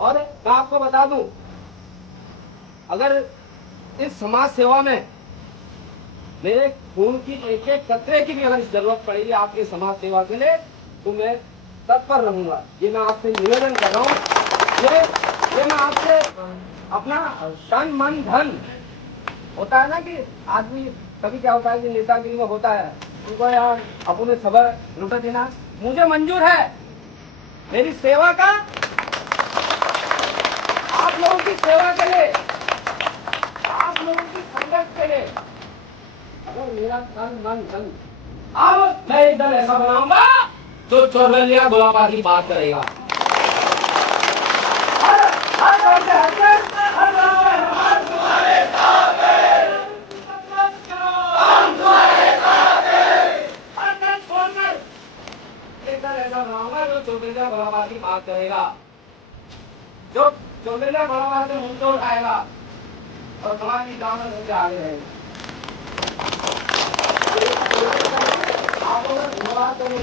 और मैं आपको बता दूं, अगर इस समाज सेवा में मेरे खून की एक एक कतरे की भी अगर जरूरत पड़ेगी आपकी समाज सेवा के लिए, तो मैं तत्पर रहूंगा। ये मैं आपसे निवेदन कर रहा हूँ। ये मैं आपसे अपना तन मन धन, होता है ना कि आदमी कभी क्या होता है कि नेतागिरी में होता है, उनको यार अपने सबर लुटा देना मुझे मंजूर है। मेरी सेवा का, आप लोगों की सेवा के लिए, आप लोगों की संगत के लिए अगर मेरा तन मन धन, अब मैं एक दल ऐसा बनाऊंगा जो चोरबलिया गुलाबा की बात करेगा। ऐसा बनाऊंगा जो चोरबलिया गुलाबा की बात करेगा, जो चोरबलिया गुलाबा से मुंह तोड़ खाएगा और समाज की दामन से आगे रहेगा। आप लोग धन्यवाद करें।